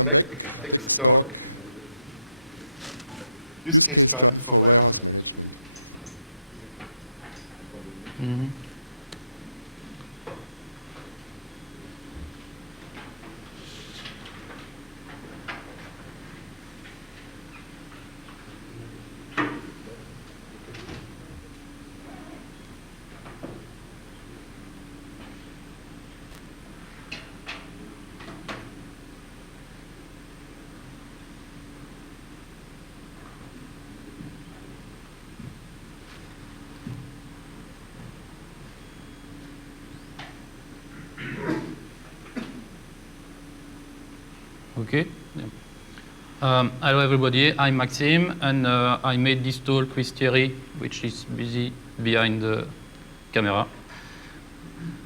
come back, we can take this talk. Use case Tryton for warehouse management. Okay. Hello everybody, I'm Maxime, and I made this talk with Thierry, which is busy behind the camera.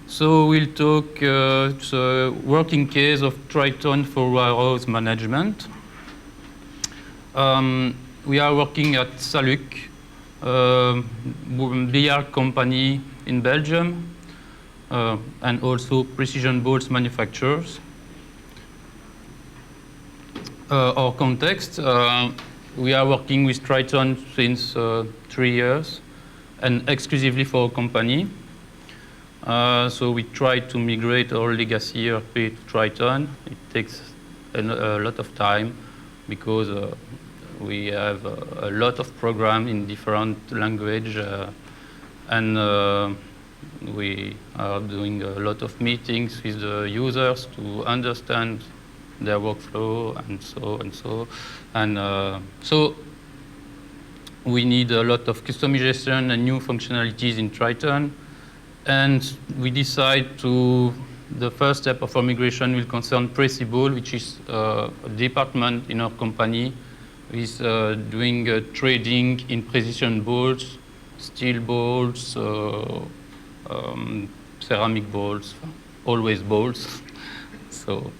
So we'll talk the working case of Triton for warehouse management. We are working at Saluc, beer company in Belgium, and also precision balls manufacturers. Our context, we are working with Triton since 3 years and exclusively for our company. So we try to migrate our legacy ERP to Triton. It takes a lot of time because we have a lot of programs in different languages and we are doing a lot of meetings with the users to understand their workflow and so. So we need a lot of customization and new functionalities in Triton. And we decide the first step of our migration will concern Pressable, which is a department in our company with doing trading in precision balls, steel balls, ceramic balls, always balls. So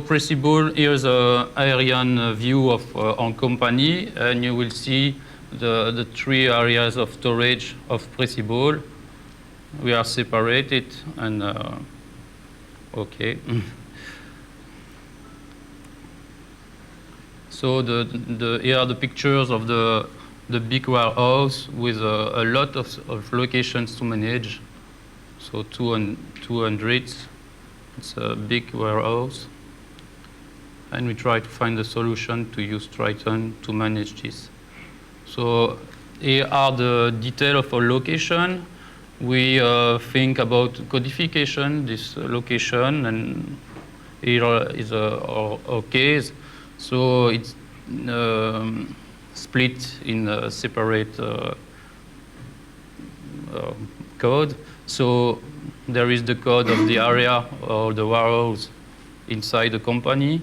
Pressable, here's an aerial view of our company, and you will see the 3 areas of storage of Pressable. We are separated, and okay. So here are the pictures of the big warehouse with a lot of locations to manage. So 200. It's a big warehouse, and we try to find a solution to use Triton to manage this. So here are the details of our location. We think about codification, this location, and here is our case. So it's split in a separate code. So there is the code of the area or the warehouse inside the company,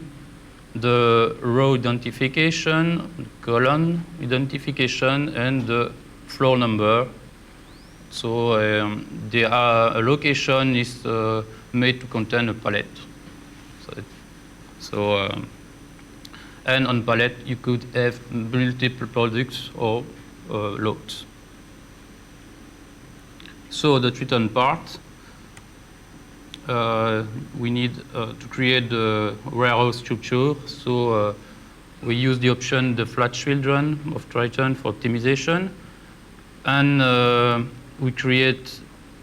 the row identification, column identification, and the floor number. So the location is made to contain a pallet. And on pallet you could have multiple products or loads. So the Triton part, we need to create the warehouse structure. So we use the option, the flat children of Triton for optimization. And we create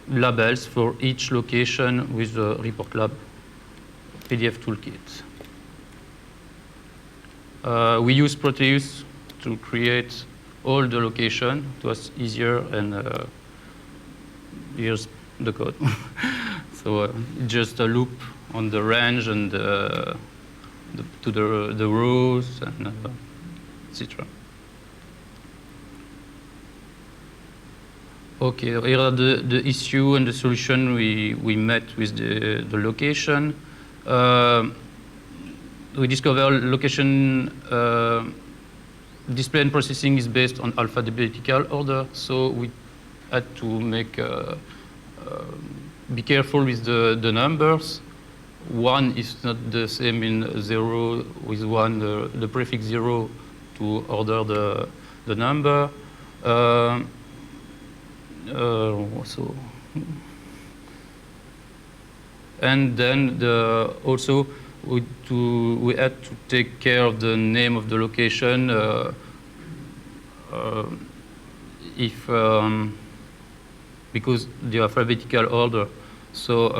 labels for each location with the report lab PDF toolkit. We use Proteus to create all the location. It was easier, and here's the code. So just a loop on the range and to the rows and etc. Okay, here are the issue and the solution we met with the location. We discover location display and processing is based on alphabetical order, so we had to make be careful with the numbers. 1 is not the same in 0 with 1, the prefix 0 to order the number. and then also we had to take care of the name of the location if because the alphabetical order. So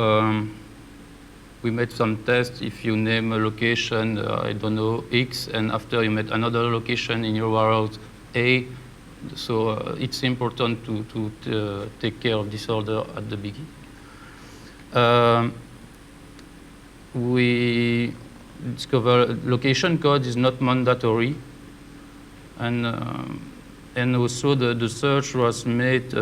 we made some tests. If you name a location, I don't know, X, and after you made another location in your warehouse, A, so it's important to take care of this order at the beginning. We discover location code is not mandatory, and also the search was made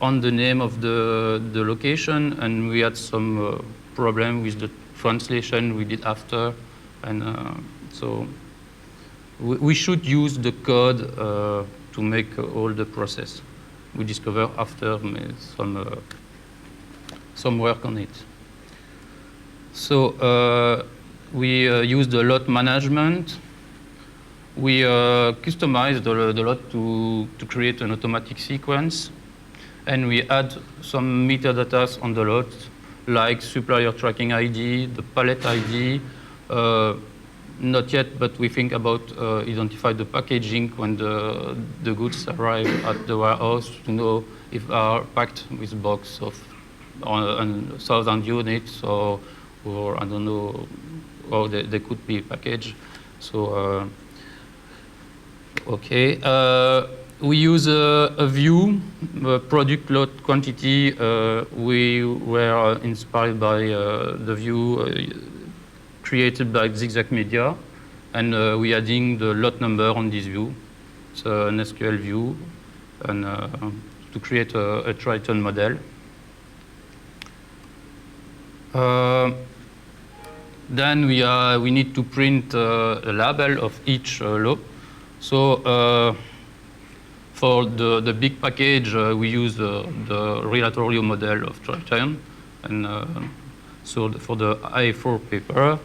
on the name of the location, and we had some problem with the translation we did after, and so we should use the code to make all the process. We discover after some work on it. So we use the lot management. We customized the lot to create an automatic sequence, and we add some metadata on the lot, like supplier tracking ID, the pallet ID. Not yet, but we think about identify the packaging when the goods arrive at the warehouse to know if they are packed with a box of 1,000 units or I don't know, or they could be packaged. So okay. We use a view, product lot quantity. We were inspired by the view created by Zigzag Media, and we adding the lot number on this view. It's an SQL view, and to create a Triton model. Then we need to print a label of each lot. So for the big package, we use the relatorio model of Triton, and so for the A4 paper.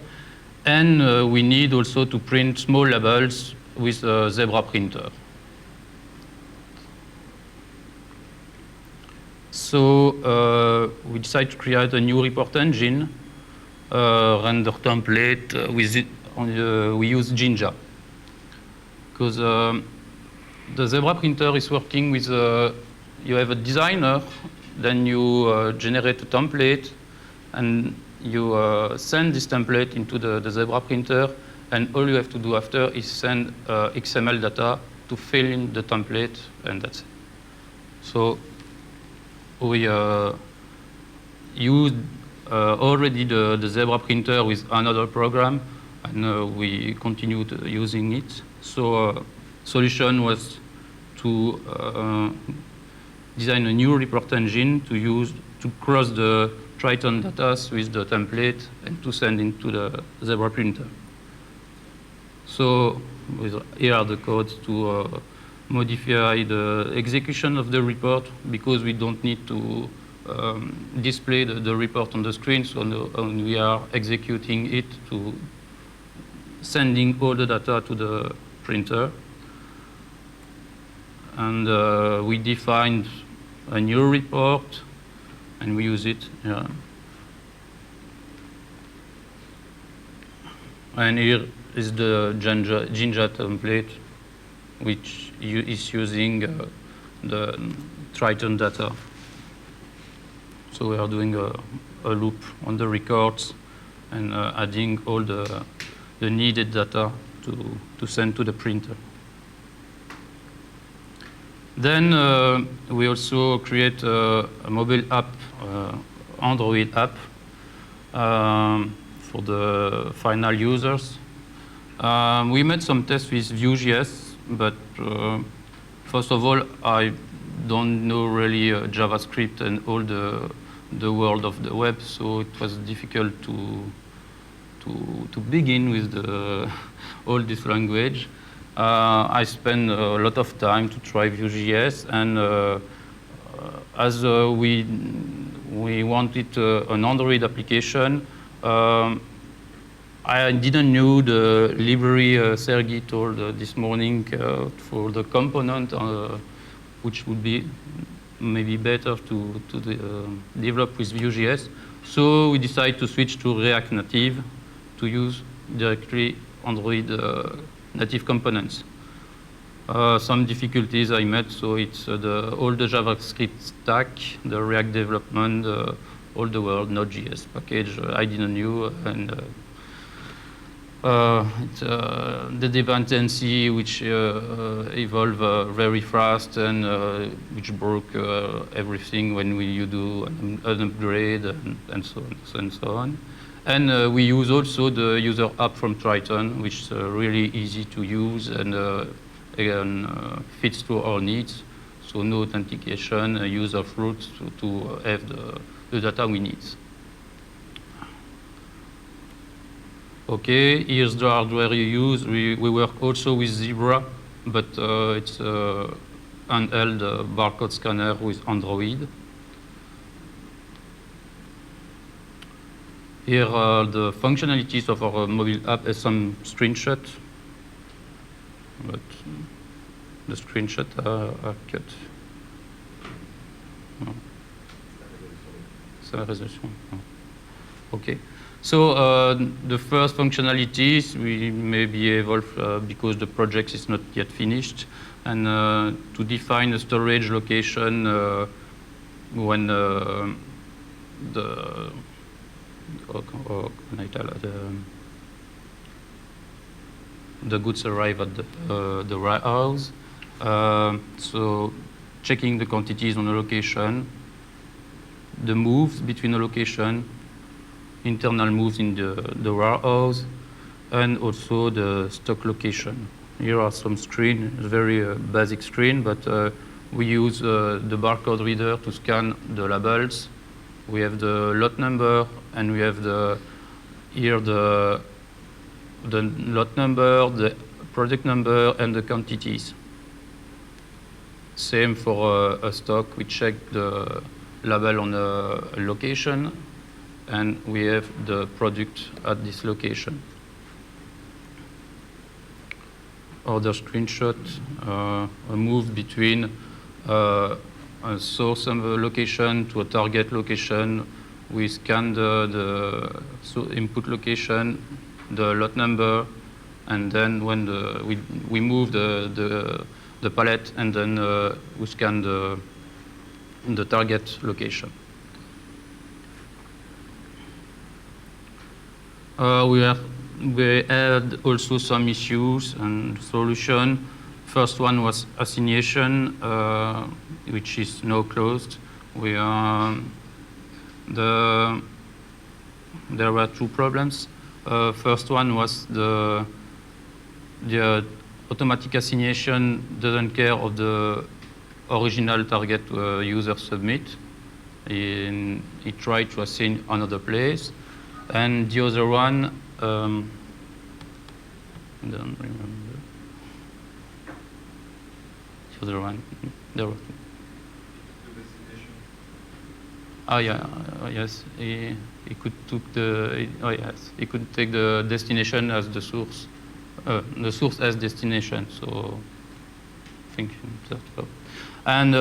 And we need also to print small labels with a Zebra printer. So we decided to create a new report engine, render template with it. We use Jinja, because the Zebra printer is working with, you have a designer, then you generate a template, and you send this template into the Zebra printer, and all you have to do after is send XML data to fill in the template, and that's it. So we used already the Zebra printer with another program, and we continued using it. So solution was to design a new report engine to cross the Triton data with the template and to send into the Zebra printer. So here are the codes to modify the execution of the report, because we don't need to display the report on the screen, so we are executing it to sending all the data to the printer. And we defined a new report, and we use it. Yeah. And here is the Jinja template, which is using the Triton data. So we are doing a loop on the records and adding all the needed data to send to the printer. Then we also create a mobile app, Android app, for the final users. We made some tests with Vue.js, but first of all, I don't know really JavaScript and all the world of the web, so it was difficult to begin with all this language. I spent a lot of time to try Vue.js, and as we wanted an Android application, I didn't know the library Sergey told this morning for the component, which would be maybe better to develop with Vue.js. So we decided to switch to React Native to use directly Android native components. Some difficulties I met, so it's all the JavaScript stack, the React development, all the world Node.js package I didn't know, and the dependency which evolve very fast and which broke everything when you do an upgrade and so on. And we use also the user app from Triton, which is really easy to use and again, fits to our needs. So no authentication, use of routes to have the data we need. Okay, here's the hardware you use. We work also with Zebra, but it's a handheld barcode scanner with Android. Here are the functionalities of our mobile app as some screenshots, but the screenshots are cut. No. C'est la résolution. No. Okay. So the first functionalities we maybe evolve because the project is not yet finished, and to define a storage location when the goods arrive at the warehouse. So checking the quantities on the location, the moves between the location, internal moves in the warehouse, and also the stock location. Here are some screens, very basic screen, but we use the barcode reader to scan the labels. We have the lot number, and we have here the lot number, the product number, and the quantities. Same for a stock. We check the label on a location, and we have the product at this location. Other screenshot, a move between a source location to a target location. We scan the input location, the lot number, and then when we move the palette, and then we scan the target location. We had also some issues and solution. First one was assignation, which is now closed. There were two problems. First one was the automatic assignation doesn't care of the original target user submit. He tried to assign another place. And the other one, I don't remember. The other one, there was. Oh yeah, yes. He could he could take the destination as the source as destination. So I think that's all. And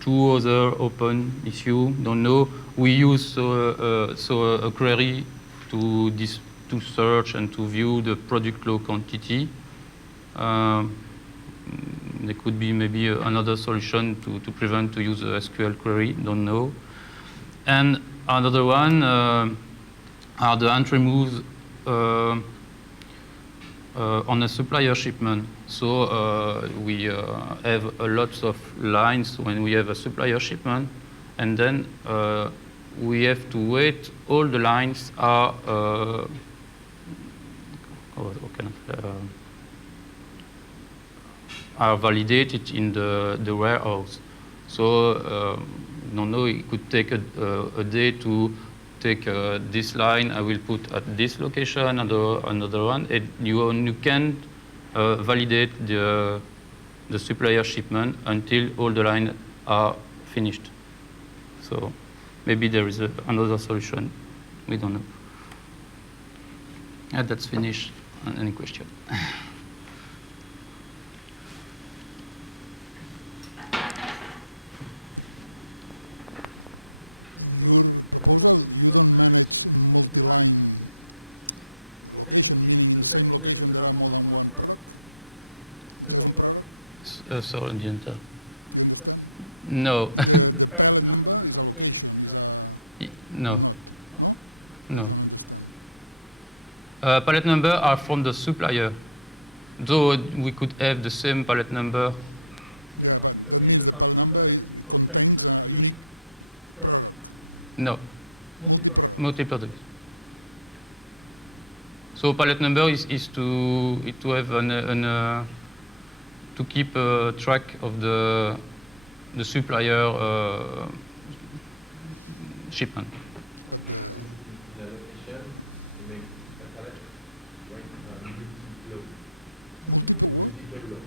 two other open issue. Don't know. We use a query to search and to view the product low quantity. There could be maybe another solution to prevent to use a SQL query. Don't know. And another one are the entry moves on a supplier shipment. So we have a lot of lines when we have a supplier shipment, and then we have to wait. All the lines are validated in the warehouse. So no, it could take a day to take this line. I will put at this location, another one. And you can validate the supplier shipment until all the lines are finished. So maybe there is another solution. We don't know. And that's finished. Any question? one location, meaning the same location there are more than one product. Sorry, Jinja. No. The parent number and the location No. No. Palette number are from the supplier. Though we could have the same palette number. yeah, but that means the palette number contains a unique product, No. multi-product. Multi-product. So palette number is to have to keep track of the supplier shipment. The location to make a palette, right? Multi-low. Multiple low.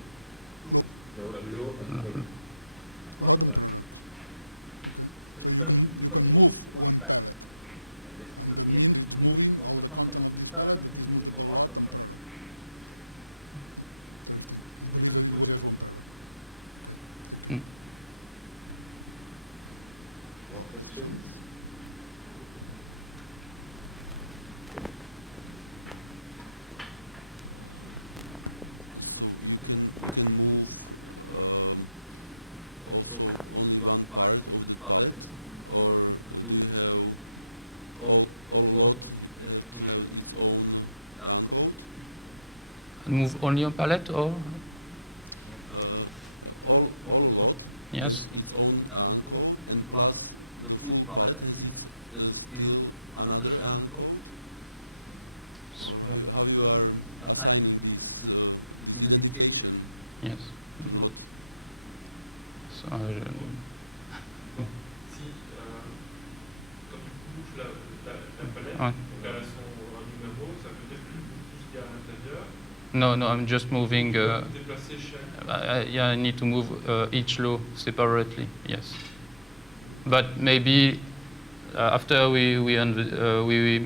So a low and a low. What is that? So you can move one pallet. That means you move it on the content of this pallet, you move it over the pallet. Because it was there. More questions? Also only one part of the palette, or do we have all load to have its own down code? Move only on palette or? All load Yes. its own down code, and plus the full palette is still another down code. So how you are assigning this identification? Yes. Because So, Si, quand tu bouges la palette, Ouais. donc elle a son numéro, ça veut dire que tu bouges tout ce qu'il y a à l'intérieur. no, I'm just moving. Déplacer chaque. Yeah, I need to move each law separately. Yes, but maybe after we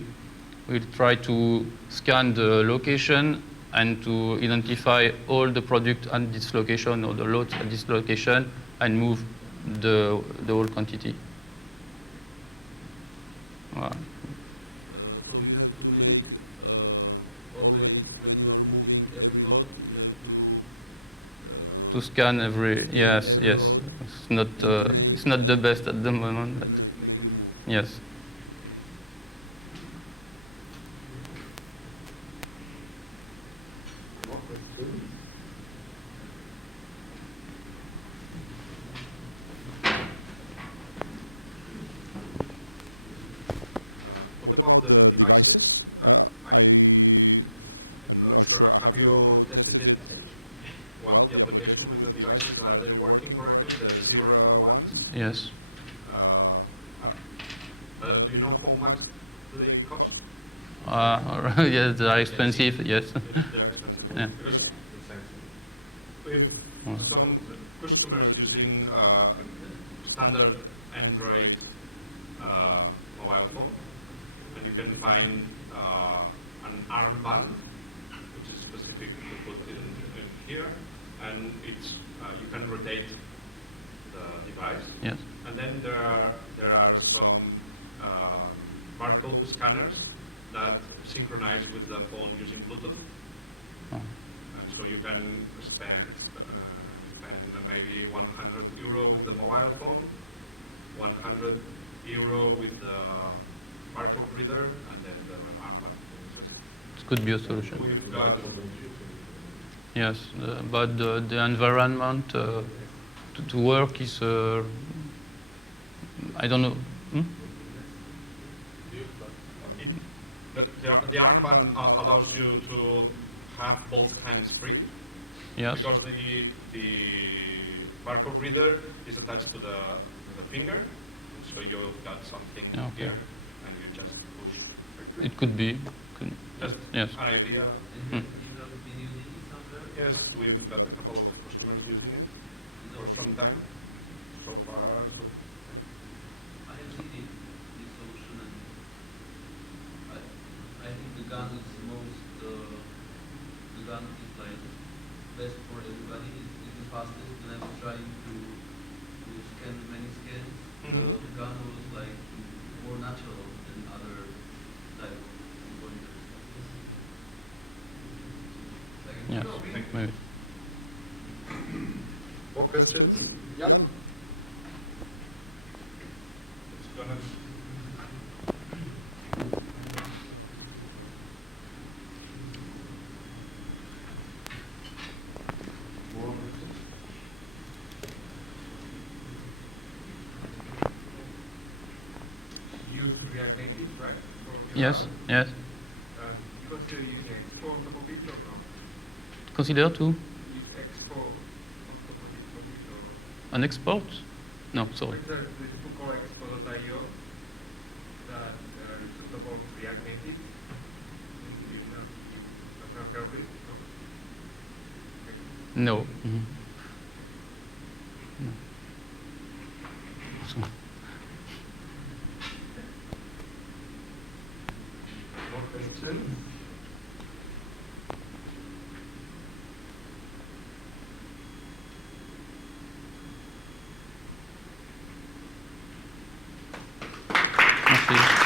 try to scan the location and to identify all the product at this location or the loads at this location and move the whole quantity. so we have to make always when you are moving every node, you have To scan every yes. It's not the best at the moment, but yes. More questions? What about the devices? I'm not sure. Have you tested it? Well, the application with the devices, are they working correctly? The Zebra ones? Yes. Do you know how much do they cost? Yes, they are expensive. Yes. They're expensive. Yeah. Because with some customers using standard Android mobile phone, and you can find an armband, which is specific to put in here, and it's you can rotate the device. Yes. And then there are some barcode scanners that synchronize with the phone using Bluetooth. Oh. And so you can spend maybe €100 with the mobile phone, €100 with the barcode reader, and then the armband. It could be a solution. We've got Yes, but the environment to work is I don't know. the armband allows you to have both hands free. Yes. Because the barcode reader is attached to the finger, so you've got something Yeah, okay. here, and you just push. It could be. Just Yes. an idea. you have been using it somewhere? Yes, we've got a couple of customers using it for some time. So far, so I have seen this solution, and I think the gun is the gun is like best for everybody. It's the fastest. When I was trying to scan many scans, the gun was like more natural than other type of Yes, maybe. More questions? Jan? It's gonna Use React Native, right? For Yes, your yes. because you're using Expo on top of it or not? Consider to Use Expo on top of it or an export? No, sorry. There's a tool called Expo.io that is on top of React Native. You have not heard of it? No? No. Mhm. No. So, More questions? merci.